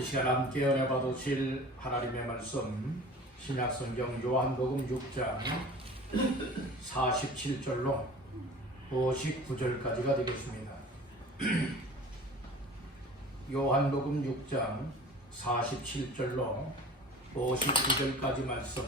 이 시간 함께 은혜 받으실 하나님의 말씀 신약성경 요한복음 6장 47절로 59절까지가 되겠습니다. 요한복음 6장 47절로 59절까지 말씀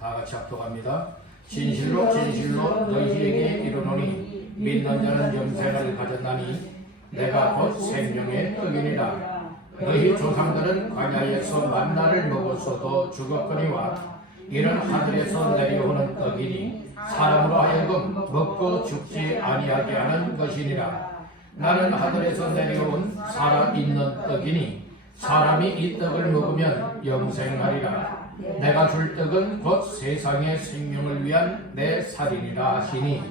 다 같이 합독합니다. 진실로 진실로 너희에게 이르노니 믿는 자는 영생을 가졌나니 내가 곧 생명의 떡이니라. 너희 조상들은 광야에서 만나를 먹었어도 죽었거니와 이는 하늘에서 내려오는 떡이니 사람으로 하여금 먹고 죽지 아니하게 하는 것이니라. 나는 하늘에서 내려온 살아있는 떡이니 사람이 이 떡을 먹으면 영생하리라. 내가 줄 떡은 곧 세상의 생명을 위한 내 살이니라 하시니,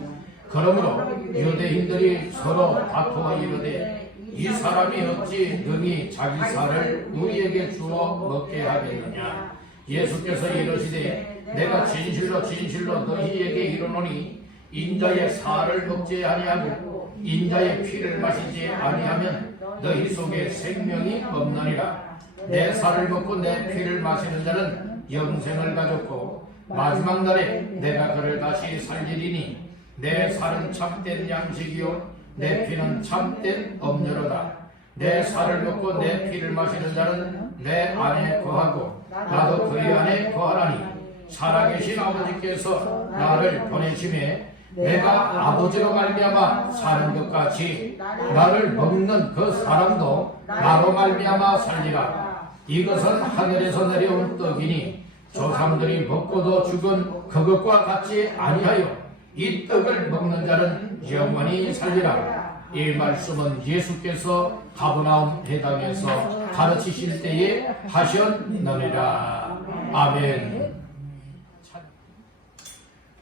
그러므로 유대인들이 서로 다투어 이르되 이 사람이 어찌 능히 자기 살을 우리에게 주어 먹게 하겠느냐. 예수께서 이르시되 내가 진실로 진실로 너희에게 이르노니 인자의 살을 먹지 아니하고 인자의 피를 마시지 아니하면 너희 속에 생명이 없느니라. 내 살을 먹고 내 피를 마시는 자는 영생을 가졌고 마지막 날에 내가 그를 다시 살리리니 내 살은 참된 양식이요 내 피는 참된 음료로다. 내 살을 먹고 내 피를 마시는 자는 내 안에 거하고 나도 그의 안에 거하나니 살아계신 아버지께서 나를 보내심에 내가 아버지로 말미암아 사는 것 같이 나를 먹는 그 사람도 나로 말미암아 살리라. 이것은 하늘에서 내려온 떡이니 조상들이 먹고도 죽은 그것과 같이 아니하여 이 떡을 먹는 자는 영원히 살리라. 이 말씀은 예수께서 가버나움 회당에서 가르치실 때에 하셨느니라. 아멘.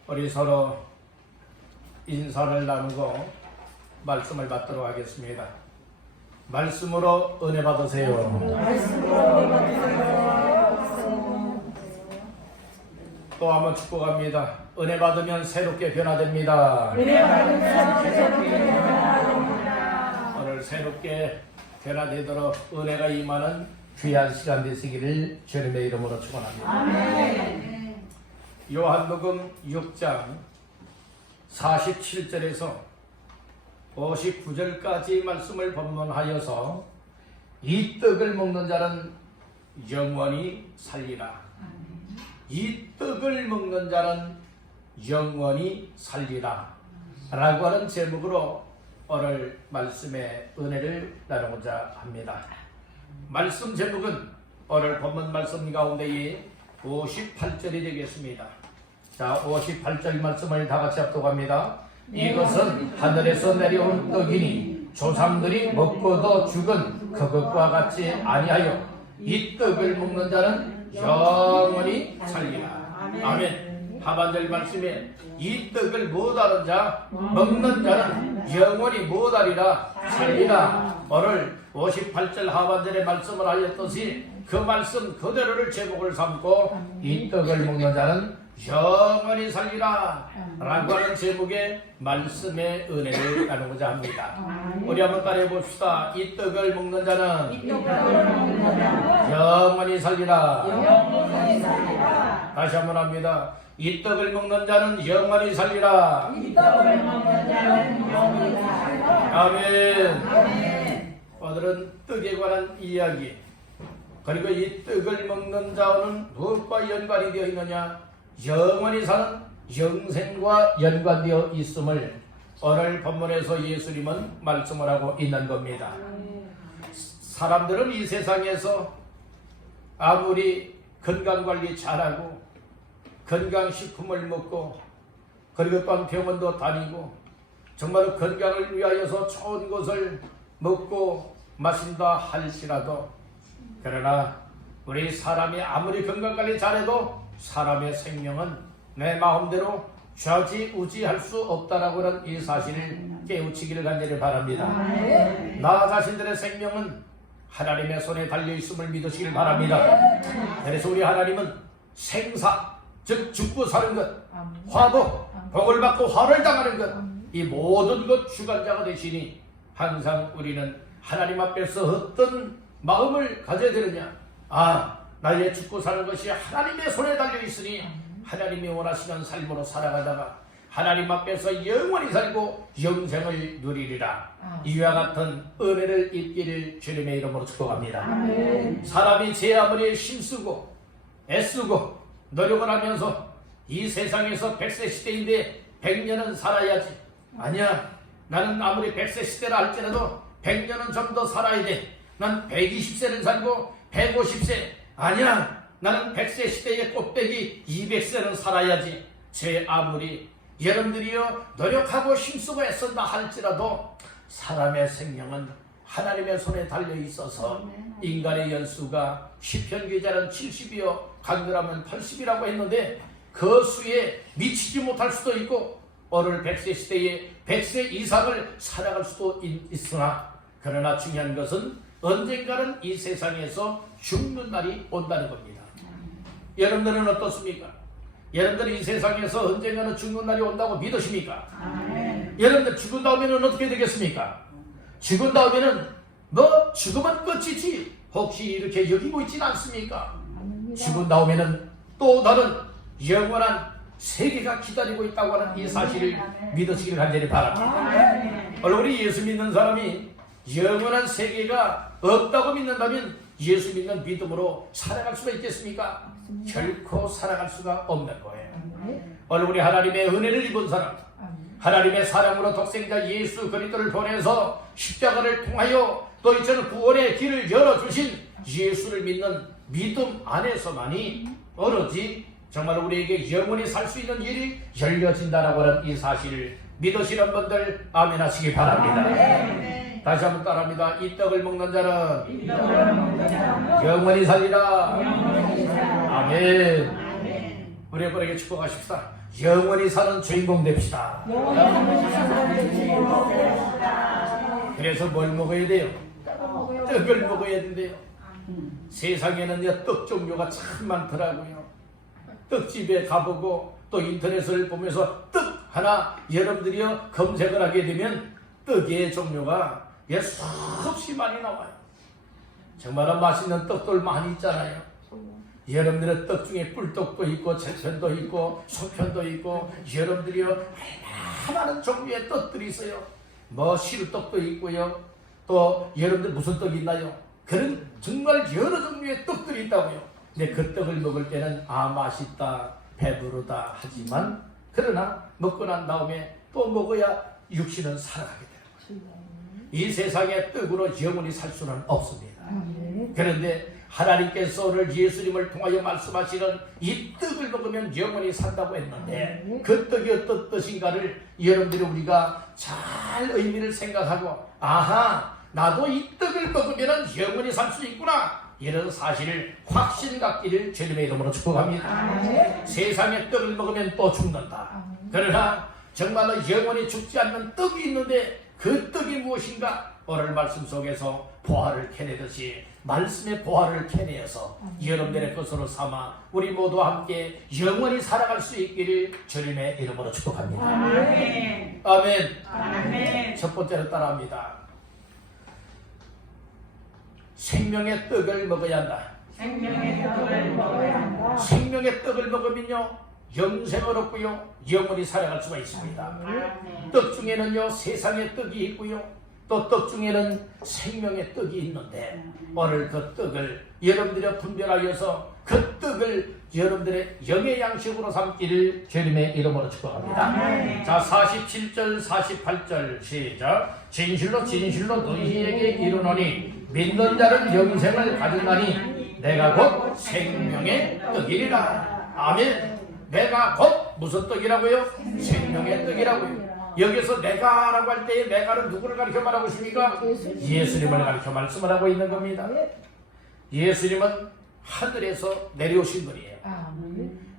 우리 서로 인사를 나누고 말씀을 받도록 하겠습니다. 말씀으로 은혜 받으세요. 또 한번 축복합니다. 은혜 받으면 새롭게 변화됩니다. 오늘 새롭게 변화되도록 은혜가 임하는 귀한 시간 되시기를 주님의 이름으로 축원합니다. 요한복음 6장 47절에서 59절까지 말씀을 본문하여서 이 떡을 먹는 자는 영원히 살리라. 이 떡을 먹는 자는 영원히 살리라 라고 하는 제목으로 오늘 말씀의 은혜를 나누고자 합니다. 말씀 제목은 오늘 본문 말씀 가운데의 58절이 되겠습니다. 자, 58절 말씀을 다 같이 합독합니다. 이것은 하늘에서 내려온 떡이니 조상들이 먹고도 죽은 그것과 같이 아니하여 이 떡을 먹는 자는 영원히 살리라. 아멘. 하반절 말씀에 이 떡을 못하는 자 먹는 자는 영원히 못하리라 살리라. 오늘 58절 하반절의 말씀을 하였듯이 그 말씀 그대로를 제목을 삼고 이 떡을 먹는 자는 영원히 살리라 라고 하는 제목의 말씀의 은혜를 나누고자 합니다. 우리 한번 따라해 봅시다. 이 떡을 먹는 자는 영원히 살리라. 다시 한번 합니다. 이 떡을 먹는 자는 영원히 살리라. 아멘. 오늘은 떡에 관한 이야기, 그리고 이 떡을 먹는 자는 무엇과 연관이 되어 있느냐? 영원히 사는 영생과 연관되어 있음을 오늘 본문에서 예수님은 말씀을 하고 있는 겁니다. 사람들은 이 세상에서 아무리 건강관리 잘하고 건강식품을 먹고 그리고 또한 병원도 다니고 정말로 건강을 위하여서 좋은 것을 먹고 마신다 할지라도, 그러나 우리 사람이 아무리 건강관리 잘해도 사람의 생명은 내 마음대로 좌지우지할 수 없다라고 하는 이 사실을 깨우치기를 간절히 바랍니다. 나 자신들의 생명은 하나님의 손에 달려있음을 믿으시길 바랍니다. 그래서 우리 하나님은 생사, 즉 죽고 사는 것, 화도, 복을 받고 화를 당하는 것, 이 모든 것 주관자가 되시니 항상 우리는 하나님 앞에서 어떤 마음을 가져야 되느냐? 나의 죽고 사는 것이 하나님의 손에 달려 있으니 하나님이 원하시는 삶으로 살아가다가 하나님 앞에서 영원히 살고 영생을 누리리라. 이와 같은 은혜를 입기를 주님의 이름으로 축복합니다. 사람이 제 아무리 힘쓰고 애쓰고 노력을 하면서 이 세상에서 100세 시대인데 100년은 살아야지. 아니야. 나는 아무리 100세 시대라 할지라도 100년은 좀 더 살아야 돼. 난 120세를 살고 150세. 아니야. 나는 100세 시대의 꽃배기 200세는 살아야지. 제 아무리 여러분들이요 노력하고 힘쓰고 애쓴다 할지라도 사람의 생명은 하나님의 손에 달려 있어서 인간의 연수가 시편 기자는 70이요 간결하면 80이라고 했는데 그 수에 미치지 못할 수도 있고 오늘 100세 시대에 100세 이상을 살아갈 수도 있으나 그러나 중요한 것은 언젠가는 이 세상에서 죽는 날이 온다는 겁니다. 여러분들은 어떻습니까? 여러분들이 이 세상에서 언젠가는 죽는 날이 온다고 믿으십니까? 여러분들 죽은 다음에는 어떻게 되겠습니까? 죽은 다음에는 죽으면 끝이지 혹시 이렇게 여기고 있지는 않습니까? 죽은 다음에는 또 다른 영원한 세계가 기다리고 있다고 하는 이 사실을 믿으시길 간절히 바랍니다. 우리 예수 믿는 사람이 영원한 세계가 없다고 믿는다면 예수 믿는 믿음으로 살아갈 수가 있겠습니까? 결코 살아갈 수가 없는 거예요. 오늘 우리 하나님의 은혜를 입은 사람, 하나님의 사랑으로 독생자 예수 그리스도를 보내서 십자가를 통하여 또 이처럼 구원의 길을 열어주신 예수를 믿는 믿음 안에서만이 오로지 정말 우리에게 영원히 살 수 있는 일이 열려진다라고 하는 이 사실을 믿으시는 분들 아멘 하시기 바랍니다. 다시 한번 따라합니다. 이 떡을 먹는 자는 영원히 살리라. 아멘. 우리 여러분에게 축복하십시다. 영원히 사는 주인공 됩시다. 그래서 뭘 먹어야 돼요? 떡을 먹어야 된대요. 세상에는 떡 종류가 참 많더라고요. 떡집에 가보고 또 인터넷을 보면서 떡 하나 여러분들이요 검색을 하게 되면 떡의 종류가 수없이 많이 나와요. 정말 맛있는 떡들 많이 있잖아요. 여러분들의 떡 중에 꿀떡도 있고 제편도 있고 소편도 있고 여러분들이요 많은 종류의 떡들이 있어요. 시루떡도 있고요. 또 여러분들 무슨 떡이 있나요? 그런 정말 여러 종류의 떡들이 있다고요. 근데 그 떡을 먹을 때는 맛있다 배부르다 하지만 그러나 먹고 난 다음에 또 먹어야 육신은 살아가게 되는 거죠. 이 세상의 떡으로 영원히 살 수는 없습니다. 그런데 하나님께서 오늘 예수님을 통하여 말씀하시는 이 떡을 먹으면 영원히 산다고 했는데 그 떡이 어떤 뜻인가를 여러분들이 우리가 잘 의미를 생각하고 나도 이 떡을 먹으면 영원히 살 수 있구나 이런 사실을 확신 갖기를 주님의 이름으로 축복합니다. 세상의 떡을 먹으면 또 죽는다. 그러나 정말로 영원히 죽지 않는 떡이 있는데 그 떡이 무엇인가? 오늘 말씀 속에서 보화를 캐내듯이 말씀의 보화를 캐내어서 여러분들의 것으로 삼아 우리 모두 함께 영원히 살아갈 수 있기를 주님의 이름으로 축복합니다. 아멘. 아멘. 아멘. 첫 번째로 따라합니다. 생명의 떡을 먹어야 한다. 생명의 떡을 먹어야 한다. 생명의 떡을 먹으면요 영생을 얻고요 영원히 살아갈 수가 있습니다. 떡 중에는요 세상의 떡이 있고요 또 떡 중에는 생명의 떡이 있는데 오늘 그 떡을 여러분들이 분별하여서 그 떡을 여러분들의 영의 양식으로 삼기를 주님의 이름으로 축복합니다. 자 47절 48절 시작. 진실로 진실로 너희에게 이르노니 믿는 자는 영생을 가졌나니 내가 곧 생명의 떡이리라. 아멘. 내가 곧 무슨 떡이라고요? 생명의 떡이라고요. 여기서 내가라고 할 때에 내가는 누구를 가리켜 말하고 있습니까? 예수님을 가리켜 말씀을 하고 있는 겁니다. 예수님은 하늘에서 내려오신 분이에요.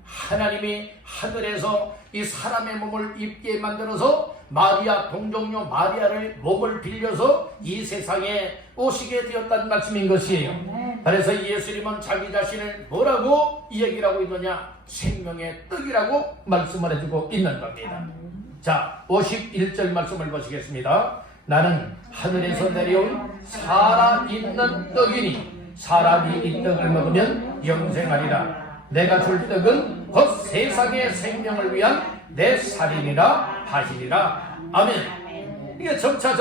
하나님이 하늘에서 이 사람의 몸을 입게 만들어서 마리아 동정녀 마리아를 몸을 빌려서 이 세상에 오시게 되었다는 말씀인 것이에요. 그래서 예수님은 자기 자신을 뭐라고 이야기를 하고 있느냐? 생명의 떡이라고 말씀을 해주고 있는 겁니다. 자 51절 말씀을 보시겠습니다. 나는 하늘에서 내려온 살아있는 떡이니 사람이 이 떡을 먹으면 영생하리라. 내가 줄 떡은 곧 세상의 생명을 위한 내 살이니라 하시니라. 아멘. 이게 점차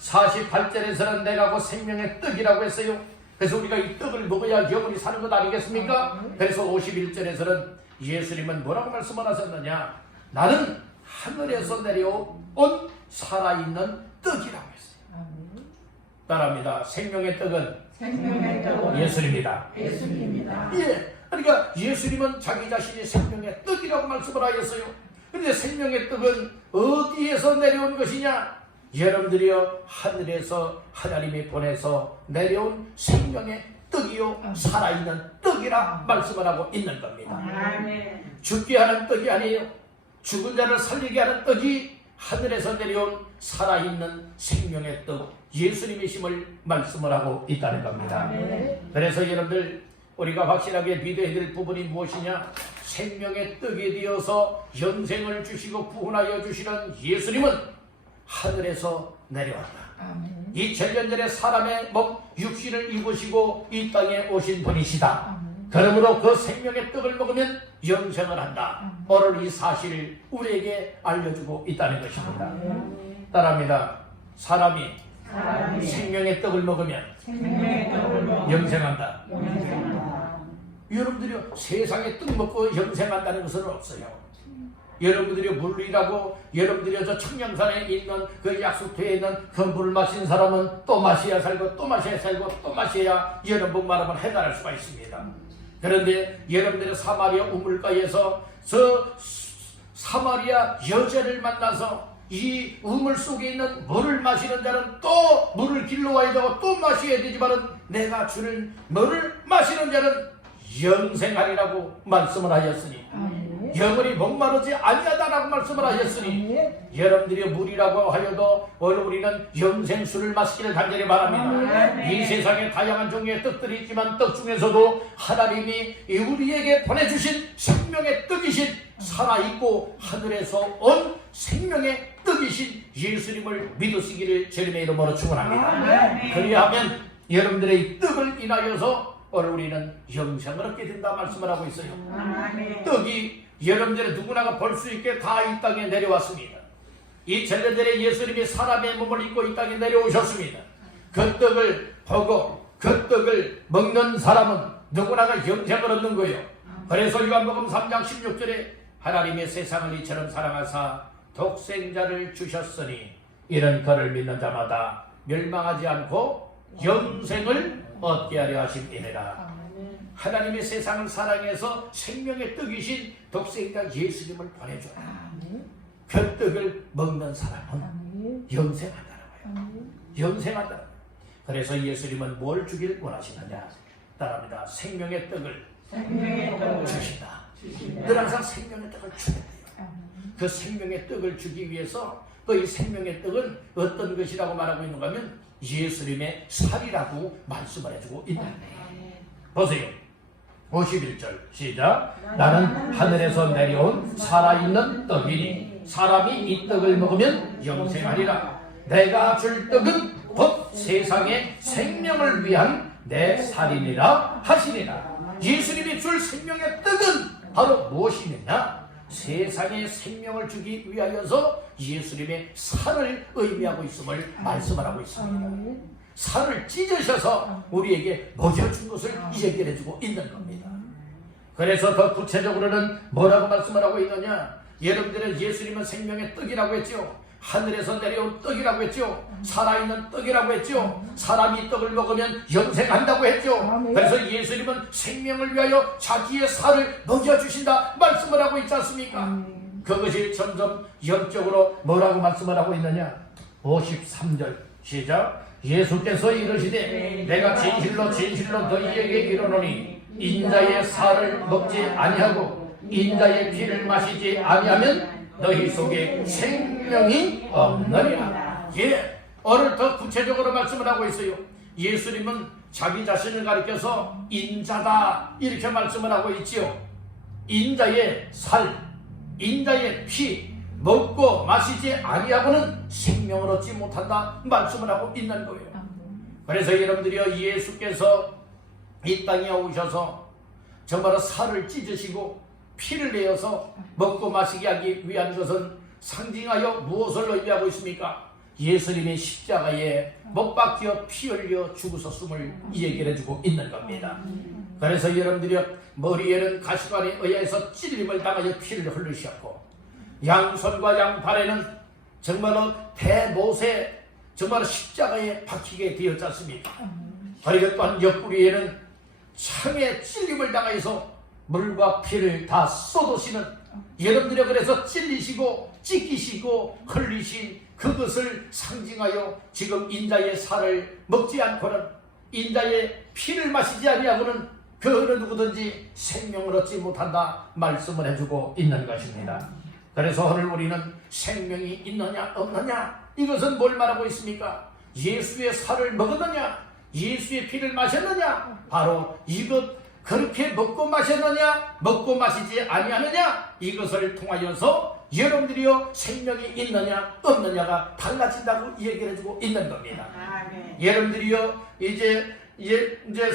48절에서는 내가 곧 생명의 떡이라고 했어요. 그래서 우리가 이 떡을 먹어야 영원히 사는 것 아니겠습니까? 그래서 51절에서는 예수님은 뭐라고 말씀을 하셨느냐? 나는 하늘에서 내려온 살아있는 떡이라고 했어요. 따라합니다. 생명의 떡은 예수님이다. 예, 그러니까 예수님은 자기 자신이 생명의 떡이라고 말씀을 하였어요. 그런데 생명의 떡은 어디에서 내려온 것이냐? 여러분들이여, 하늘에서 하나님이 보내서 내려온 생명의 떡이요 살아있는 떡이라 말씀을 하고 있는 겁니다. 죽게 하는 떡이 아니에요. 죽은 자를 살리게 하는 떡이 하늘에서 내려온 살아있는 생명의 떡 예수님이심을 말씀을 하고 있다는 겁니다. 그래서 여러분들, 우리가 확실하게 믿어야 될 부분이 무엇이냐? 생명의 떡이 되어서 영생을 주시고 구원하여 주시는 예수님은 하늘에서 내려왔다. 2000년 전에 사람의 몸 육신을 입으시고 이 땅에 오신 분이시다. 그러므로 그 생명의 떡을 먹으면 영생을 한다. 오늘 이 사실을 우리에게 알려주고 있다는 것입니다. 따라합니다. 사람이 생명의 떡을 먹으면 영생한다. 여러분들이 세상에 떡 먹고 영생한다는 것은 없어요. 여러분들이 물이라고, 여러분들이 저 청량산에 있는 그 약수터에 있는 그 물 마신 사람은 또 마셔야 살고 또 마셔야 살고 또 마셔야 여러분 말하면 해달할 수가 있습니다. 그런데 여러분들이 사마리아 우물가에서 저 사마리아 여자를 만나서 이 우물 속에 있는 물을 마시는 자는 또 물을 길러와야 되고 또 마셔야 되지만은 내가 주는 물을 마시는 자는 영생하리라고 말씀을 하였으니, 영원히 목마르지 아니하다라고 말씀을 하셨으니, 여러분들이 물이라고 하여도 우리는 영생수를 마시기를 간절히 바랍니다. 이 세상에 다양한 종류의 떡들이 있지만 떡 중에서도 하나님이 우리에게 보내주신 생명의 떡이신, 살아있고 하늘에서 온 생명의 떡이신 예수님을 믿으시기를 주님의 이름으로 축원합니다. 그리하면 여러분들의 이 떡을 인하여서 오늘 우리는 영생을 얻게 된다 말씀을 하고 있어요. 떡이 여러분들의 누구나가 볼 수 있게 다 이 땅에 내려왔습니다. 2000년 전에 예수님이 사람의 몸을 입고 이 땅에 내려오셨습니다. 그 떡을 보고 그 떡을 먹는 사람은 누구나가 영생을 얻는 거예요. 그래서 요한복음 3장 16절에 하나님의 세상을 이처럼 사랑하사 독생자를 주셨으니 이런 그를 믿는 자마다 멸망하지 않고 영생을 얻게 하려 하심이니라. 하나님의 세상을 사랑해서 생명의 떡이신 독생자 예수님을 보내줘라. 그 떡을 먹는 사람은 영생한다는 거예요. 영생한다. 그래서 예수님은 뭘 주길 원하시느냐? 따라합니다. 생명의 떡을 주신다. 늘 항상 생명의 떡을 주게 돼요. 그 생명의 떡을 주기 위해서 또 이 생명의 떡은 어떤 것이라고 말하고 있는가 하면 예수님의 살이라고 말씀을 해주고 있다. 보세요. 51절 시작. 나는 하늘에서 내려온 살아있는 떡이니 사람이 이 떡을 먹으면 영생하리라. 내가 줄 떡은 곧 세상의 생명을 위한 내 살이니라 하시니라. 예수님이 줄 생명의 떡은 바로 무엇이냐? 세상의 생명을 주기 위하여서 예수님의 살을 의미하고 있음을 말씀을 하고 있습니다. 살을 찢으셔서 우리에게 먹여준 것을 얘기를 해주고 있는 겁니다. 그래서 더 구체적으로는 뭐라고 말씀을 하고 있느냐? 여러분들은 예수님은 생명의 떡이라고 했죠. 하늘에서 내려온 떡이라고 했죠. 살아있는 떡이라고 했죠. 사람이 떡을 먹으면 영생한다고 했죠. 그래서 예수님은 생명을 위하여 자기의 살을 먹여주신다 말씀을 하고 있지 않습니까? 그것이 점점 영적으로 뭐라고 말씀을 하고 있느냐? 53절 시작. 예수께서 이르시되 내가 진실로 진실로 너희에게 이르노니 인자의 살을 먹지 아니하고 인자의 피를 마시지 아니하면 너희 속에 생명이 없느니라. 예, 오늘 더 구체적으로 말씀을 하고 있어요. 예수님은 자기 자신을 가리켜서 인자다 이렇게 말씀을 하고 있지요. 인자의 살, 인자의 피, 먹고 마시지 아니하고는 생명을 얻지 못한다 말씀을 하고 있는 거예요. 그래서 여러분들이요, 예수께서 이 땅에 오셔서 정말 살을 찢으시고 피를 내어서 먹고 마시게 하기 위한 것은 상징하여 무엇을 의미하고 있습니까? 예수님이 십자가에 못 박혀 피 흘려 죽으셨음을 얘기를 해주고 있는 겁니다. 그래서 여러분들이 머리에는 가시관에 의해서 찔림을 당하여 피를 흘리셨고, 양손과 양팔에는 정말로 대못에 정말 십자가에 박히게 되었지 않습니까? 그리고 또한 옆구리에는 창에 찔림을 당해서 물과 피를 다 쏟으시는, 여러분들이 그래서 찔리시고 찢기시고 흘리신 그것을 상징하여 지금 인자의 살을 먹지 않고는, 인자의 피를 마시지 아니하고는 그 어느 누구든지 생명을 얻지 못한다 말씀을 해주고 있는 것입니다. 그래서 오늘 우리는 생명이 있느냐 없느냐, 이것은 뭘 말하고 있습니까? 예수의 살을 먹었느냐, 예수의 피를 마셨느냐, 바로 이것, 그렇게 먹고 마셨느냐 먹고 마시지 아니하느냐, 이것을 통하여서 여러분들이요 생명이 있느냐 없느냐가 달라진다고 얘기를 해주고 있는 겁니다. 여러분들이요 이제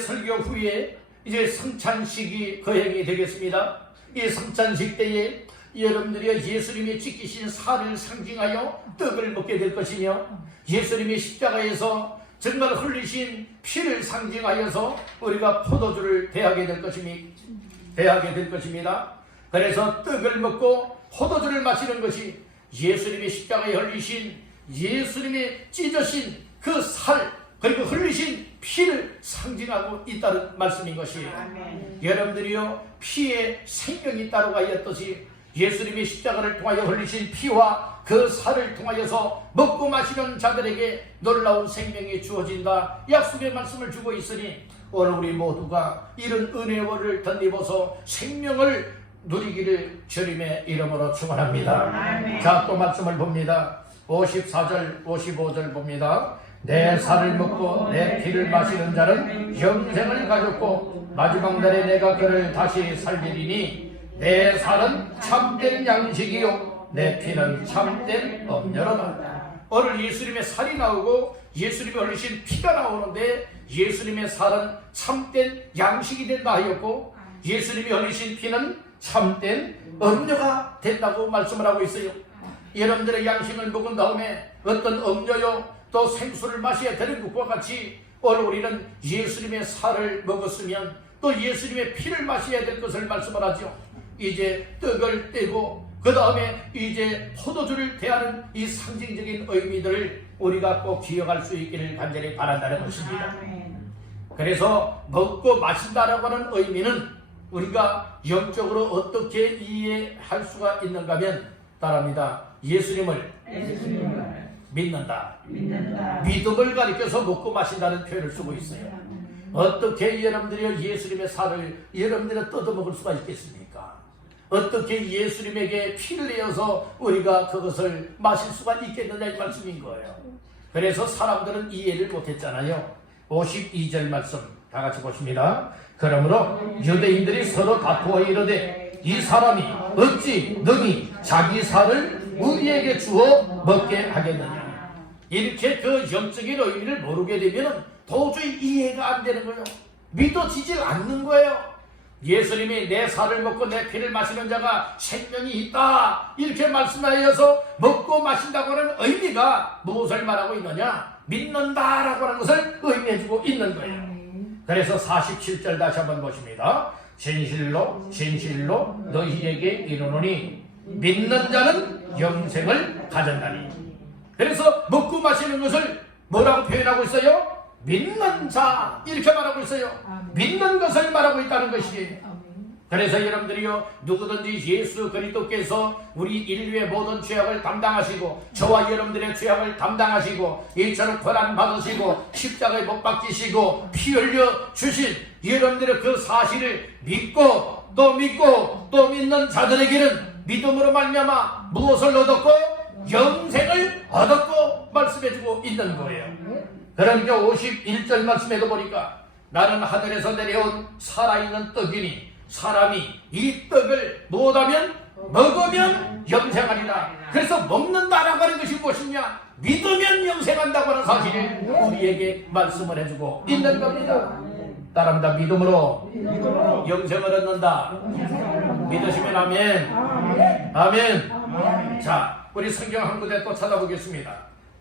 설교 후에 이제 성찬식이 거행이 되겠습니다. 이 성찬식 때에 여러분들이 예수님이 찢기신 살을 상징하여 떡을 먹게 될 것이며, 예수님이 십자가에서 정말 흘리신 피를 상징하여서 우리가 포도주를 대하게 될 것입니다. 그래서 떡을 먹고 포도주를 마시는 것이 예수님이 십자가에 흘리신, 예수님이 찢으신 그 살, 그리고 흘리신 피를 상징하고 있다는 말씀인 것이에요. 여러분들이요 피에 생명이 있다고 하였듯이 예수님이 십자가를 통하여 흘리신 피와 그 살을 통하여서 먹고 마시는 자들에게 놀라운 생명이 주어진다 약속의 말씀을 주고 있으니, 오늘 우리 모두가 이런 은혜를 덧입어서 생명을 누리기를 주님의 이름으로 축원합니다. 자, 또 말씀을 봅니다. 54절 55절 봅니다. 내 살을 먹고 내 피를 마시는 자는 영생을 가졌고 마지막 날에 내가 그를 다시 살리리니, 내 살은 참된 양식이요 내 피는 참된 음료로다. 오늘 예수님의 살이 나오고 예수님이 흘리신 피가 나오는데, 예수님의 살은 참된 양식이 된다 하였고, 예수님이 흘리신 피는 참된 음료가 된다고 말씀을 하고 있어요. 여러분들의 양식을 먹은 다음에 어떤 음료요 또 생수를 마셔야 되는 것과 같이, 오늘 우리는 예수님의 살을 먹었으면 또 예수님의 피를 마셔야 될 것을 말씀을 하죠. 이제 떡을 떼고 그 다음에 이제 포도주를 대하는 이 상징적인 의미들을 우리가 꼭 기억할 수 있기를 간절히 바란다는 것입니다. 그래서 먹고 마신다라고 하는 의미는 우리가 영적으로 어떻게 이해할 수가 있는가 하면 따라합니다. 예수님을 믿는다. 믿음을 가리켜서 먹고 마신다는 표현을 쓰고 있어요. 어떻게 여러분들이 예수님의 살을 여러분들이 뜯어먹을 수가 있겠습니까? 어떻게 예수님에게 피를 내어서 우리가 그것을 마실 수가 있겠느냐 이 말씀인 거예요. 그래서 사람들은 이해를 못했잖아요. 52절 말씀 다 같이 보십니다. 그러므로 유대인들이 서로 다투어 이르되 이 사람이 어찌 능히 자기 살을 우리에게 주어 먹게 하겠느냐. 이렇게 그 영적인 의미를 모르게 되면 도저히 이해가 안 되는 거예요. 믿어지질 않는 거예요. 예수님이 내 살을 먹고 내 피를 마시는 자가 생명이 있다 이렇게 말씀하여서 먹고 마신다고 하는 의미가 무엇을 말하고 있느냐, 믿는다라고 하는 것을 의미해주고 있는 거예요. 그래서 47절 다시 한번 보십니다. 진실로 진실로 너희에게 이르노니 믿는 자는 영생을 가졌나니. 그래서 먹고 마시는 것을 뭐라고 표현하고 있어요? 믿는 자 이렇게 말하고 있어요. 믿는 것을 말하고 있다는 것이에요. 그래서 여러분들이요 누구든지 예수 그리스도께서 우리 인류의 모든 죄악을 담당하시고 저와 여러분들의 죄악을 담당하시고 이처럼 고난 받으시고 십자가에 못 박히시고 피 흘려 주신 여러분들의 그 사실을 믿고 또 믿는 자들에게는 믿음으로 말미암아 무엇을 얻었고 영생을 얻었고 말씀해주고 있는 거예요. 그러니까 51절 말씀에도 보니까 나는 하늘에서 내려온 살아있는 떡이니 사람이 이 떡을 못하면 먹으면 영생하리라. 그래서 먹는다라고 하는 것이 무엇이냐? 믿으면 영생한다고 하는 사실을 우리에게 말씀을 해주고 있는 겁니다. 따라합니다. 믿음으로 영생을 얻는다. 믿으시면 아멘. 아멘. 자, 우리 성경 한 군데 또 찾아보겠습니다.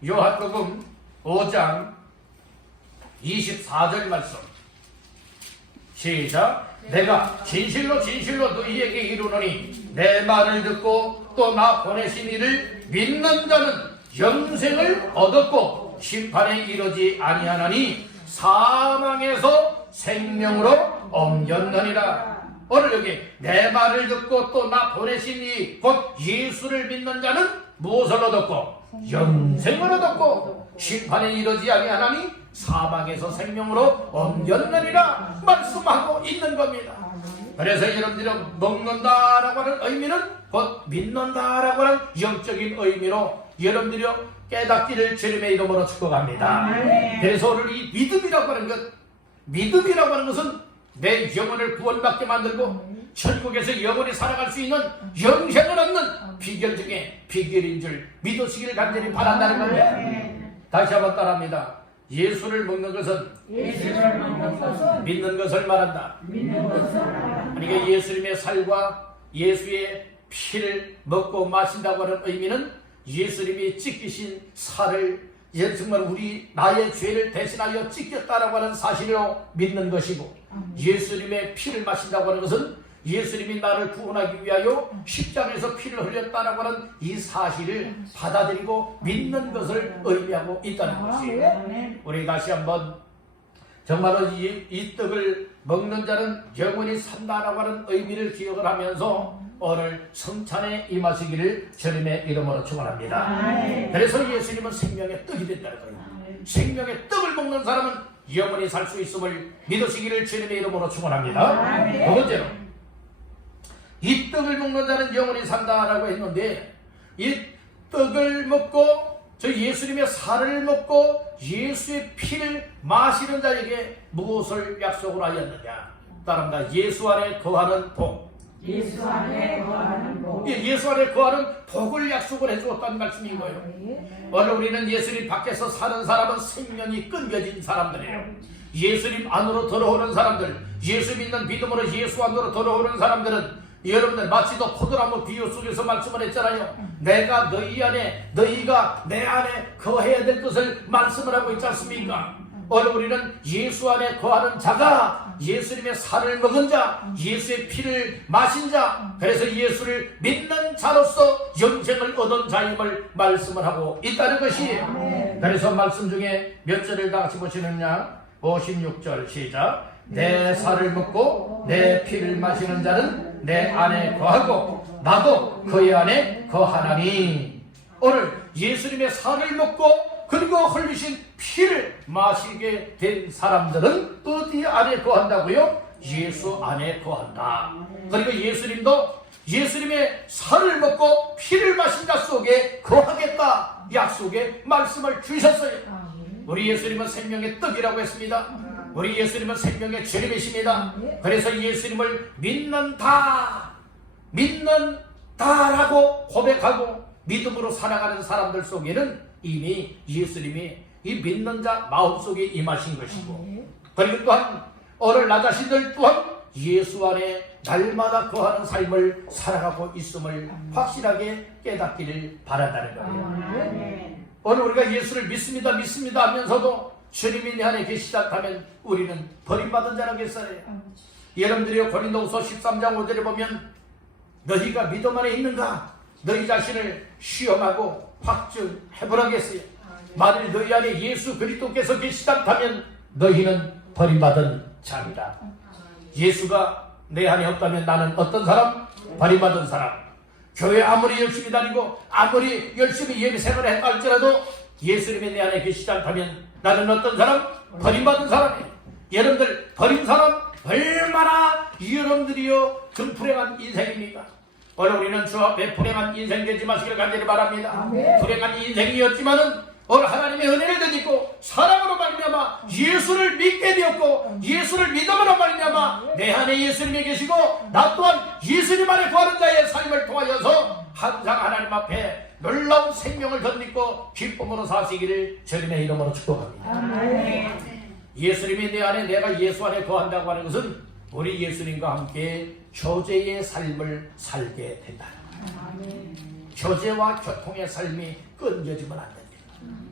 요한복음 5장 24절 말씀. 시작. 내가 진실로 진실로 너희에게 이르노니 내 말을 듣고 또 나 보내신 이를 믿는 자는 영생을 얻었고 심판에 이르지 아니하나니 사망에서 생명으로 옮겼느니라. 오늘 여기 내 말을 듣고 또 나 보내신 이 곧 예수를 믿는 자는 무엇을 얻었고 영생을 얻었고 심판에 이르지 아니하나니 사망에서 생명으로 옮겼느니라 말씀하고 있는 겁니다. 그래서 여러분들이 먹는다라고 하는 의미는 곧 믿는다라고 하는 영적인 의미로 여러분들이 깨닫기를 주님의 이름으로 축복합니다. 그래서 오늘 이 믿음이라고 하는 것, 믿음이라고 하는 것은 내 영혼을 구원받게 만들고 천국에서 영원히 살아갈 수 있는 영생을 얻는 비결 중에 비결인 줄 믿으시기를 간절히 바란다는 겁니다. 다시 한번 따라합니다. 예수를 먹는 것은 믿는 것을 말한다. 그러니까 예수님의 살과 예수의 피를 먹고 마신다고 하는 의미는 예수님이 찢기신 살을 정말 우리 나의 죄를 대신하여 찢겼다라고 하는 사실로 믿는 것이고, 예수님의 피를 마신다고 하는 것은 예수님이 나를 구원하기 위하여 십자가에서 피를 흘렸다라고 하는 이 사실을 받아들이고 믿는 것을 의미하고 있다는 것이에요. 우리 다시 한번 정말로 이 떡을 먹는 자는 영원히 산다라고 하는 의미를 기억을 하면서 오늘 성찬에 임하시기를 주님의 이름으로 축원합니다. 그래서 예수님은 생명의 떡이 됐다는 거예요. 생명의 떡을 먹는 사람은 영원히 살 수 있음을 믿으시기를 주님의 이름으로 축원합니다. 두 번째로 이 떡을 먹는 자는 영원히 산다라고 했는데, 이 떡을 먹고 저 예수님의 살을 먹고 예수의 피를 마시는 자에게 무엇을 약속을 하였느냐? 따릅니다. 예수 안에 거하는 복. 예수 안에 거하는 복. 예수 안에 거하는 복을 약속을 해주었다는 말씀인 거예요. 오늘 우리는 예수님 밖에서 사는 사람은 생명이 끊겨진 사람들이에요. 예수님 안으로 들어오는 사람들, 예수 믿는 믿음으로 예수 안으로 들어오는 사람들은 여러분들 마치도 포도나무 비유 속에서 말씀을 했잖아요. 내가 너희 안에, 너희가 내 안에 거해야 될 것을 말씀을 하고 있지 않습니까? 오늘 우리는 예수 안에 거하는 자가 예수님의 살을 먹은 자, 예수의 피를 마신 자, 그래서 예수를 믿는 자로서 영생을 얻은 자임을 말씀을 하고 있다는 것이에요. 그래서 말씀 중에 몇 절을 다 같이 보시느냐? 56절 시작. 내 살을 먹고 내 피를 마시는 자는 내 안에 거하고 나도 그의 안에 거하나니. 오늘 예수님의 살을 먹고 그리고 흘리신 피를 마시게 된 사람들은 어디 안에 거한다고요? 예수 안에 거한다. 그리고 예수님도 예수님의 살을 먹고 피를 마신 자 속에 거하겠다 약속의 말씀을 주셨어요. 우리 예수님은 생명의 떡이라고 했습니다. 우리 예수님은 생명의 주님이십니다. 그래서 예수님을 믿는다라고 고백하고 믿음으로 살아가는 사람들 속에는 이미 예수님이 이 믿는 자 마음속에 임하신 것이고, 그리고 또한 오늘 나 자신들 또한 예수 안에 날마다 거하는 삶을 살아가고 있음을 확실하게 깨닫기를 바란다는 거예요. 오늘 우리가 예수를 믿습니다 하면서도 주님이 내 안에 계시지 않다면 우리는 버림받은 자라겠어요. 여러분들이 고린도후서 13장 5절에 보면 너희가 믿음 안에 있는가? 너희 자신을 시험하고 확증해보라겠어요. 만일 너희 안에 예수 그리스도께서 계시지 않다면 너희는 버림받은 자입니다. 예수가 내 안에 없다면 나는 어떤 사람? 버림받은 사람. 교회 아무리 열심히 다니고 아무리 열심히 예배 생활을 했다 할지라도 예수님이 내 안에 계시지 않다면 나는 어떤 사람? 버림받은 사람이에요. 여러분들 버린 사람 얼마나 여러분들이요 불행한 인생입니까? 오늘 우리는 주 앞에 불행한 인생 되지 마시기를 간절히 바랍니다. 불행한 인생이었지만은 오늘 하나님의 은혜를 드리고 사랑으로 말미암아 예수를 믿게 되었고 예수를 믿음으로 말미암아 내 안에 예수님이 계시고 나 또한 예수님 안에 거하는 자의 삶을 통하여서 항상 하나님 앞에 놀라운 생명을 덧입고 기쁨으로 사시기를 주님의 이름으로 축복합니다. 예수님이 내 안에 내가 예수 안에 거한다고 하는 것은 우리 예수님과 함께 교제의 삶을 살게 된다. 교제와 교통의 삶이 끊겨지면 안 됩니다.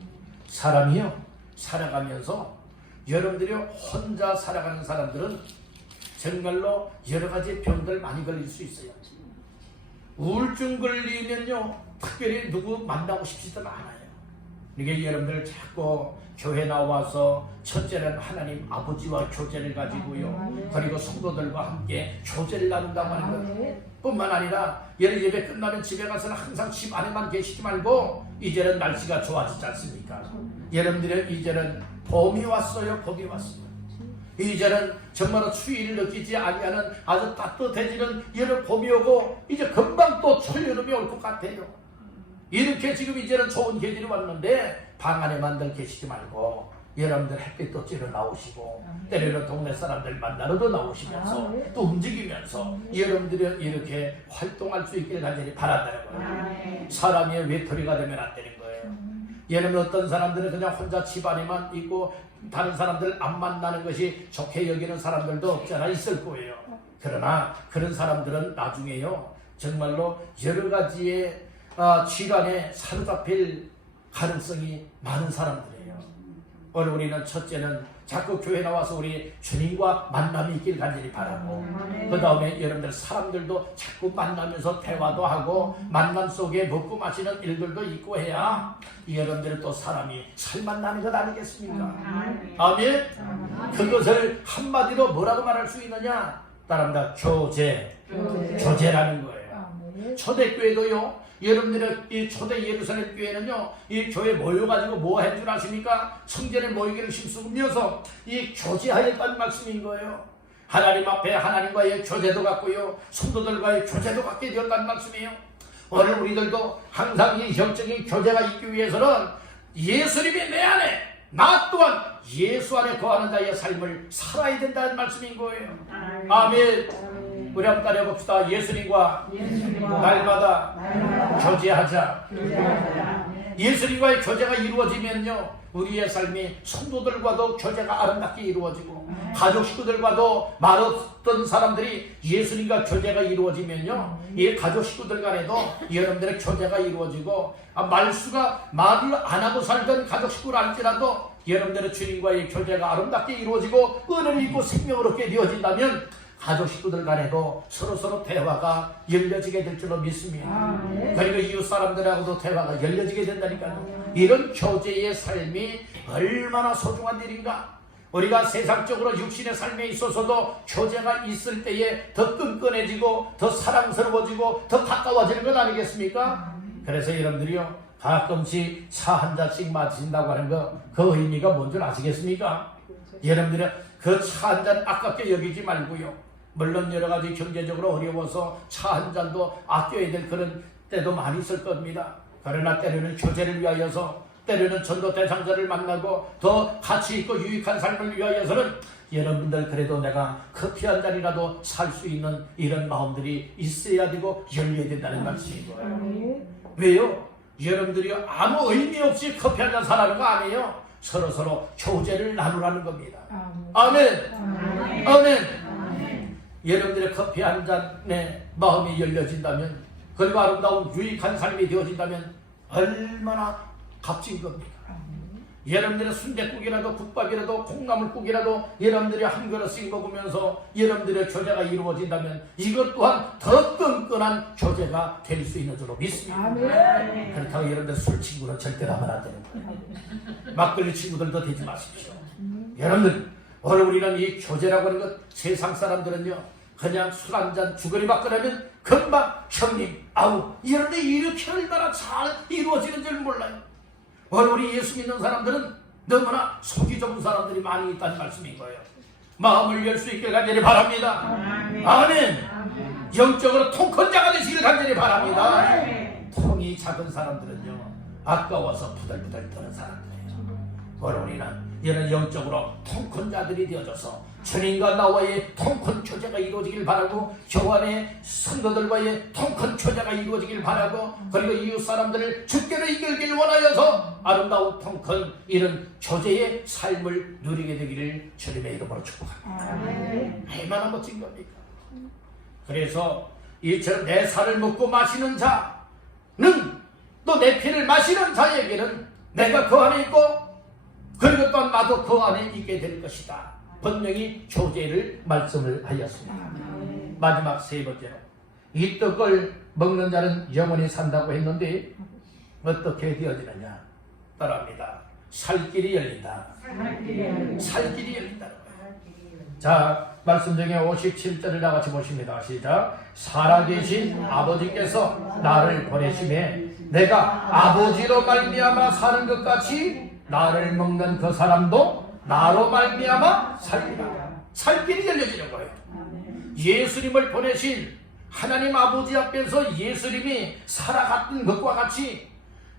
사람이요 살아가면서 여러분들이 혼자 살아가는 사람들은 정말로 여러 가지 병들 많이 걸릴 수 있어요. 우울증 걸리면요 특별히 누구 만나고 싶지도 않아요. 이게 여러분들 자꾸 교회 나와서 첫째는 하나님 아버지와 교제를 가지고요 그리고 성도들과 함께 교제를 나눈다고 하는 것 뿐만 아니라 예를 예배 끝나면 집에 가서는 항상 집 안에만 계시지 말고 이제는 날씨가 좋아지지 않습니까? 여러분들은 이제는 봄이 왔어요. 봄이 왔어요. 이제는 정말로 추위를 느끼지 아니하는 아주 따뜻해지는 여름 봄이 오고 이제 금방 또 초여름이 올 것 같아요. 이렇게 지금 이제는 좋은 계절이 왔는데 방 안에만 늘 계시지 말고 여러분들 햇빛도 쬐러 나오시고 때로는 동네 사람들 만나러도 나오시면서 또 움직이면서 여러분들이 이렇게 활동할 수 있길 간절히 바란다는 거예요. 사람이 외톨이가 되면 안 되는 거예요. 여러분 어떤 사람들은 그냥 혼자 집 안에만 있고 다른 사람들 안 만나는 것이 좋게 여기는 사람들도 없잖아 있을 거예요. 그러나 그런 사람들은 나중에요 정말로 여러 가지의 질환에 사로잡힐 가능성이 많은 사람들이에요. 오늘 우리는 첫째는 자꾸 교회 나와서 우리 주님과 만남이 있길 간절히 바라고 그 다음에 여러분들 사람들도 자꾸 만나면서 대화도 하고 만남 속에 먹고 마시는 일들도 있고 해야 여러분들은 또 사람이 살만 나는 것 아니겠습니까? 아멘. 그것을 한마디로 뭐라고 말할 수 있느냐? 따라합니다. 교제라는 거예요. 초대교회도요 여러분들의 이 초대 예루살렘 교회는요 이 교회 모여가지고 뭐 할 줄 아십니까? 성전에 모이기를 힘쓰면서 이 교제하였다는 말씀인 거예요. 하나님 앞에 하나님과의 교제도 갖고요 성도들과의 교제도 갖게 되었다는 말씀이에요. 오늘 우리들도 항상 이 영적인 교제가 있기 위해서는 예수님이 내 안에 나 또한 예수 안에 거하는 자의 삶을 살아야 된다는 말씀인 거예요. 아멘. 우리 한번 따라해봅시다. 예수님과 날마다 교제하자. 예수님과의 교제가 이루어지면요 우리의 삶이 성도들과도 교제가 아름답게 이루어지고 가족 식구들과도 말없던 사람들이 예수님과 교제가 이루어지면요 이 가족 식구들 간에도 여러분들의 교제가 이루어지고 말을 안 하고 살던 가족 식구를 알지라도 여러분들의 주님과의 교제가 아름답게 이루어지고 은혜를 입고 생명을 얻게 되어진다면 가족 식구들 간에도 서로서로 대화가 열려지게 될 줄로 믿습니다. 그리고 이웃 사람들하고도 대화가 열려지게 된다니까요. 이런 교제의 삶이 얼마나 소중한 일인가. 우리가 세상적으로 육신의 삶에 있어서도 교제가 있을 때에 더 끈끈해지고 더 사랑스러워지고 더 가까워지는 것 아니겠습니까? 그래서 여러분들이요 가끔씩 차 한 잔씩 마신다고 하는 그 의미가 뭔지 아시겠습니까? 여러분들은 그 차 한 잔 아깝게 여기지 말고요 물론 여러 가지 경제적으로 어려워서 차 한 잔도 아껴야 될 그런 때도 많이 있을 겁니다. 그러나 때로는 교제를 위하여서 때로는 전도 대상자를 만나고 더 가치 있고 유익한 삶을 위하여서는 여러분들 그래도 내가 커피 한 잔이라도 살 수 있는 이런 마음들이 있어야 되고 열려야 된다는 말씀인 거예요. 왜요? 여러분들이 아무 의미 없이 커피 한 잔 사라는 거 아니에요. 서로서로 교제를 나누라는 겁니다. 아멘. 아멘. 여러분들의 커피 한 잔에 마음이 열려진다면 그리고 아름다운 유익한 삶이 되어진다면 얼마나 값진 겁니까? 여러분들의 순댓국이라도 국밥이라도 콩나물국이라도 여러분들이 한 그릇씩 먹으면서 여러분들의 교제가 이루어진다면 이것 또한 더 끈끈한 교제가 될 수 있는 줄로 믿습니다. 그렇다고 여러분들 술 친구는 절대로 하면 안 되는 거예요. 막걸리 친구들도 되지 마십시오. 여러분들 오늘 우리는 이 교제라고 하는 것 세상 사람들은요 그냥 술 한잔 주거리 받거나면 금방 형님 아우 여러분들 이렇게 얼마나 잘 이루어지는 줄 몰라요. 오늘 우리 예수 믿는 사람들은 너무나 속이 좁은 사람들이 많이 있다는 말씀인 거예요. 마음을 열 수 있길 간절히 바랍니다. 아멘. 영적으로 통 큰 자가 되시길 간절히 바랍니다. 통이 작은 사람들은요 아까워서 부들부들 떠는 사람들이에요. 오늘 우리는 이는 영적으로 통큰 자들이 되어져서 주님과 나와의 통큰 교제가 이루어지길 바라고 교 안에 성도들과의 통큰 교제가 이루어지길 바라고 그리고 이웃 사람들을 주께로 이끌길 원하여서 아름다운 통큰 이런 교제의 삶을 누리게 되기를 주님의 이름으로 축복합니다. 얼마나 멋진 겁니까? 그래서 이처럼 내 살을 먹고 마시는 자는 또 내 피를 마시는 자에게는 내가 그 안에 있고 그리고 또한 나도 그 안에 있게 될 것이다. 분명히 교제를 말씀을 하였습니다. 마지막 세 번째로 이 떡을 먹는 자는 영원히 산다고 했는데 어떻게 되어지느냐? 따라합니다. 살길이 열린다. 살길이 열린다. 자, 말씀 중에 57절을 다 같이 보십니다. 시작. 살아계신 아버지께서 나를 보내심에 내가 아버지로 말미암아 사는 것 같이 나를 먹는 그 사람도 나로 말미암아 살리라. 살길이 열려지는 거예요. 예수님을 보내신 하나님 아버지 앞에서 예수님이 살아갔던 것과 같이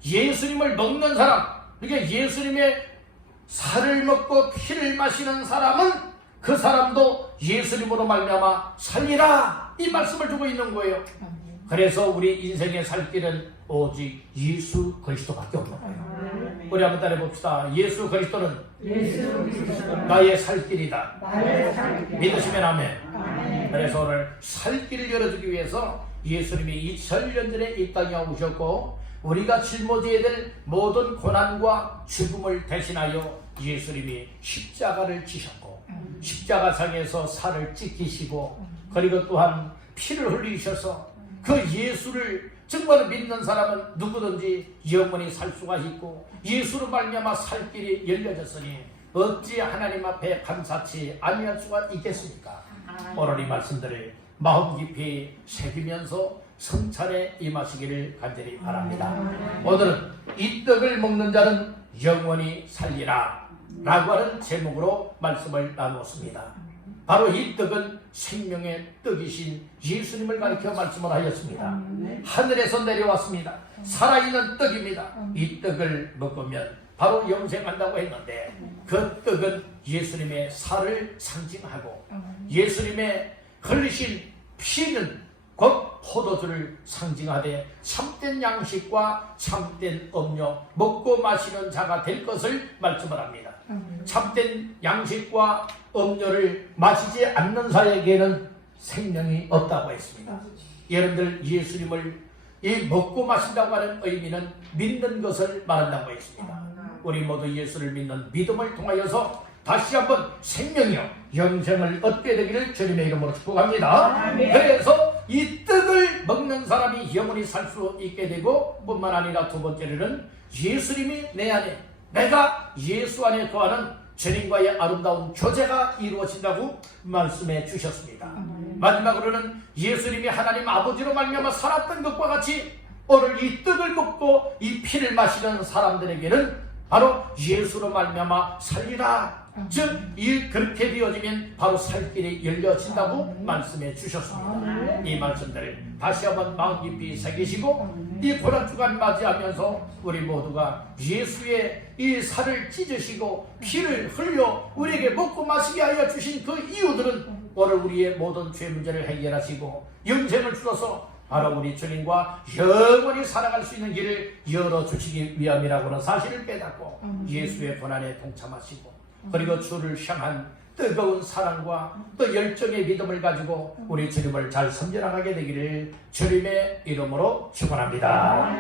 예수님을 먹는 사람, 그러니까 예수님의 살을 먹고 피를 마시는 사람은 그 사람도 예수님으로 말미암아 살리라, 이 말씀을 주고 있는 거예요. 그래서 우리 인생의 살 길은 오직 예수 그리스도밖에 없는 거예요. 우리 한번 따라해 봅시다. 예수 그리스도는 나의 살 길이다. 믿으시면 아멘. 그래서 오늘 살 길을 열어주기 위해서 예수님이 2000년 전에 이 땅에 오셨고 우리가 짊어져야 될 모든 고난과 죽음을 대신하여 예수님이 십자가를 지셨고 십자가상에서 살을 찢기시고 그리고 또한 피를 흘리셔서 그 예수를 정말 믿는 사람은 누구든지 영원히 살 수가 있고 예수로 말미암아 살 길이 열려졌으니 어찌 하나님 앞에 감사치 아니할 수가 있겠습니까? 오늘 이 말씀들을 마음 깊이 새기면서 성찬에 임하시기를 간절히 바랍니다. 오늘은 이 떡을 먹는 자는 영원히 살리라 라고 하는 제목으로 말씀을 나누었습니다. 바로 이 떡은 생명의 떡이신 예수님을 가리켜 말씀을 하였습니다. 하늘에서 내려왔습니다. 살아있는 떡입니다. 이 떡을 먹으면 바로 영생한다고 했는데 그 떡은 예수님의 살을 상징하고 예수님의 흘리신 피는 곧 포도주를 상징하되 참된 양식과 참된 음료 먹고 마시는 자가 될 것을 말씀을 합니다. 참된 양식과 음료를 마시지 않는 자에게는 생명이 없다고 했습니다. 여러분들 예수님을 이 먹고 마신다고 하는 의미는 믿는 것을 말한다고 했습니다. 우리 모두 예수를 믿는 믿음을 통하여서 다시 한번 생명이요 영생을 얻게 되기를 주님의 이름으로 축복합니다. 그래서 이 떡을 먹는 사람이 영원히 살 수 있게 되고 뿐만 아니라 두 번째로는 예수님이 내 안에 내가 예수 안에 거하는 주님과의 아름다운 교제가 이루어진다고 말씀해 주셨습니다. 마지막으로는 예수님이 하나님 아버지로 말미암아 살았던 것과 같이 오늘 이 떡을 먹고 이 피를 마시는 사람들에게는 바로 예수로 말미암아 살리라. 즉 그렇게 되어지면 바로 살 길이 열려진다고 말씀해 주셨습니다. 이 말씀들을 다시 한번 마음 깊이 새기시고 이 고난주간 맞이하면서 우리 모두가 예수의 이 살을 찢으시고 피를 흘려 우리에게 먹고 마시게 하여 주신 그 이유들은 오늘 우리의 모든 죄 문제를 해결하시고 영생을 주셔서 바로 우리 주님과 영원히 살아갈 수 있는 길을 열어주시기 위함이라고는 사실을 깨닫고 예수의 고난에 동참하시고 그리고 주를 향한 뜨거운 사랑과 또 열정의 믿음을 가지고 우리 주님을 잘 섬겨나가게 되기를 주님의 이름으로 축원합니다.